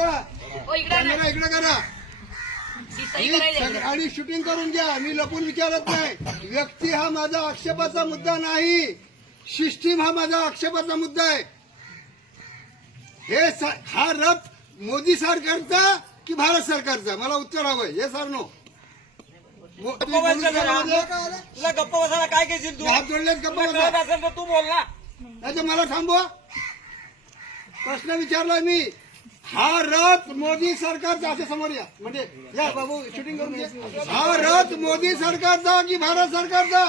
नका, कॅमेरा इकडे करा आणि शूटिंग करून घ्या. मी लपून विचारत नाही. व्यक्ती हा माझा आक्षेपाचा मुद्दा नाही, सिस्टीम हा माझा आक्षेपाचा मुद्दा आहे. हा रथ मोदी सरकारचा की भारत सरकारचा, मला उत्तर हवंय. हे सर नो गप्प बसायला काय घेशील तू? हात जोडलेत, गप्प बसा. असेल तर तू बोल ना. नाही मला थांबवा. प्रश्न विचारला मी. हा रथ मोदी सरकारचा, असं समोर या, म्हणजे या बाबू शूटिंग करून घे. हा रथ मोदी सरकारचा की भारत सरकारचा?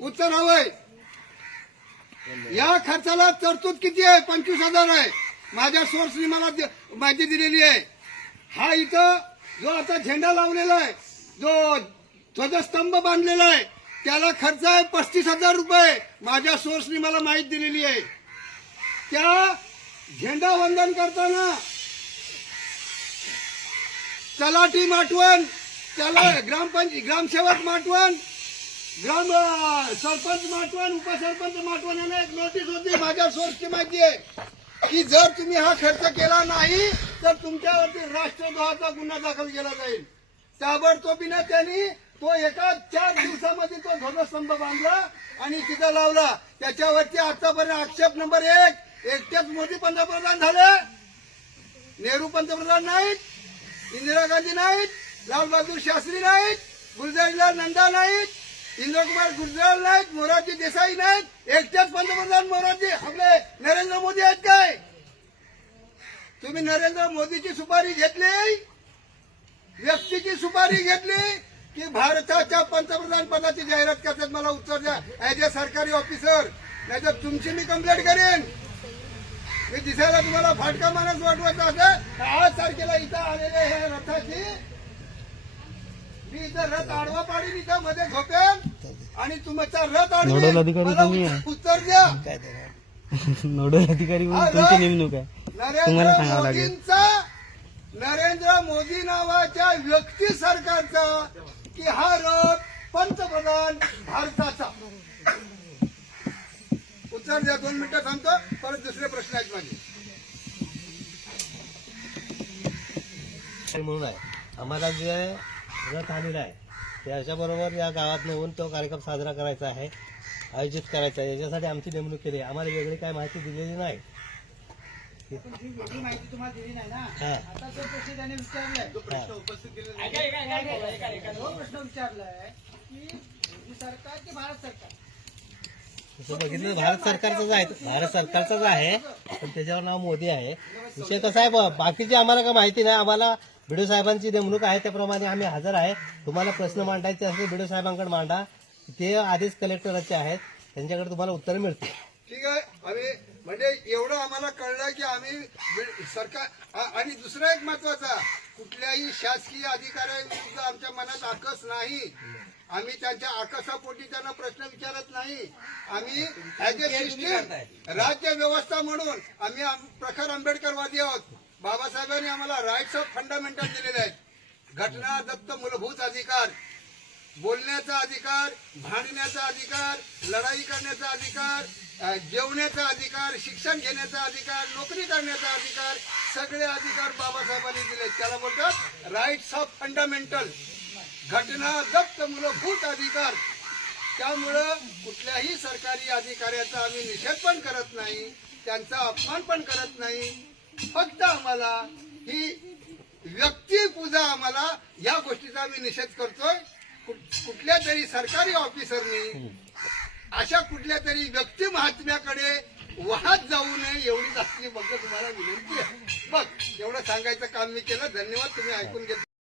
उत्तर हवंय. या खर्चाला तरतूद किती आहे? 25,000 आहे. माझ्या सोर्सनी मला माहिती दिलेली आहे. हा इथं जो आता झेंडा लावलेला आहे, जो ध्वजस्तंभ बांधलेला आहे, त्याला खर्च आहे 35,000 रुपये. माझ्या सोर्सनी मला माहिती दिलेली आहे. त्या झेंडा वंदन करताना तलाठी माटवण, त्याला ग्रामसेवक माटवण, सरपंच माटवण, उपसरपंच माटवण यांना एक नोटीस होती. माझ्या सोर्सची माहिती आहे की जर तुम्ही हा खर्च केला नाही तर तुमच्यावरती राष्ट्रद्रोहाचा गुन्हा दाखल केला जाईल. ताबडतोबीने त्यांनी तो एका 4 दिवसामध्ये तो ध्वजस्तंभ बांधला आणि तिथं लावला. त्याच्यावरती आतापर्यंत आक्षेप नंबर 1, एकटेच मोदी पंतप्रधान झाले, नेहरू पंतप्रधान नाहीत, इंदिरा गांधी नाहीत, लालबहादूर शास्त्री नाहीत, गुलझारीलाल नंदा नाहीत, इंद्रकुमार गुजराल नाहीत, मोरारजी देसाई नाहीत. एकटेच पंतप्रधान मोरारजी आपले नरेंद्र मोदी आहेत. काय तुम्ही नरेंद्र मोदीची सुपारी घेतली, व्यक्तीची सुपारी घेतली की भारताच्या पंतप्रधान पदाची जाहिरात करतात? मला उत्तर द्या ऍज ए सरकारी ऑफिसर, नाहीतर तुमची मी कंप्लेंट करेन. मी दिसायला तुम्हाला फाटका माणूस वाटवायचा असेल 8 तारखेला इथं आलेले हे रथाची मी इथं रथ आडवा पाडीन, इथं मध्ये झोपेल आणि तुमचा रथ नोडल अधिकारी तुम्ही आडवे. उत्तर द्या. नोडल अधिकारी म्हणून तुमची नेमणूक आहे, तुम्हाला सांगावं लागेल. नरेंद्र मोदी नावाच्या व्यक्ती सरकारचा की हा रथ पंतप्रधान भारताचा? उत्तर द्या. 2 मिनिटं थांबतो, परत दुसरे प्रश्न आहेत माझे. म्हणून आहे आम्हाला जे रथ आलेला आहे त्याच्याबरोबर या गावात नेऊन तो कार्यक्रम साजरा करायचा आहे, आयोजित करायचा आहे. याच्यासाठी आमची नेमणूक केली. आम्हाला वेगळी काय माहिती दिलेली नाही. माहिती तुम्हाला दिली नाही ना. आता तो प्रश्न त्याने विचारलाय, प्रश्न विचारलाय की मोदी सरकार की भारत सरकार? तसं बघितलं भारत सरकारचंच आहे, भारत सरकारचंच आहे, पण त्याच्यावर नाव मोदी आहे. विषय कसा आहे, बाकीची आम्हाला काय माहिती नाही. आम्हाला बीडीओ साहेबांची नेमणूक आहे, त्याप्रमाणे आम्ही हजर आहे. तुम्हाला प्रश्न मांडायचे असले बीडीओ साहेबांकडे मांडा, ते आधीच कलेक्टरचे आहेत, त्यांच्याकडे तुम्हाला उत्तर मिळते. ठीक आहे. आम्ही म्हणजे एवढं आम्हाला कळलं की आम्ही सरकार आणि दुसरा एक महत्वाचा, कुठल्याही शासकीय अधिकाऱ्यांविरुद्ध आमच्या मनात आकस नाही. आम्ही त्यांच्या आकसापोटी त्यांना प्रश्न विचारत नाही. आम्ही ऍज ए सिस्टीम राज्य व्यवस्था म्हणून आम्ही प्रखर आंबेडकरवादी आहोत. बाबासाहेबांनी आम्हाला राईट्स ऑफ फंडामेंटल दिलेले आहेत. घटना दत्त मूलभूत अधिकार, बोलण्याचा अधिकार, भांडण्याचा अधिकार, लढाई करण्याचा अधिकार, जेवण्याचा अधिकार, शिक्षण घेण्याचा अधिकार, नोकरी करण्याचा अधिकार, सगळे अधिकार बाबासाहेबांनी दिले. त्याला बोलतात राईट्स ऑफ फंडामेंटल, घटना दत्त मूलभूत अधिकार. त्यामुळं कुठल्याही सरकारी अधिकाऱ्याचा आम्ही निषेध पण करत नाही, त्यांचा अपमान पण करत नाही. फक्त आम्हाला ही व्यक्तिपूजा, आम्हाला या गोष्टीचा आम्ही निषेध करतोय. कुठल्या तरी सरकारी ऑफिसरनी अशा कुठल्या तरी व्यक्ती महात्म्याकडे वाहत जाऊ नये, एवढीच आपली बघ तुम्हाला विनंती आहे. बघ एवढं सांगायचं काम मी केलं. धन्यवाद. तुम्ही ऐकून घेतलं.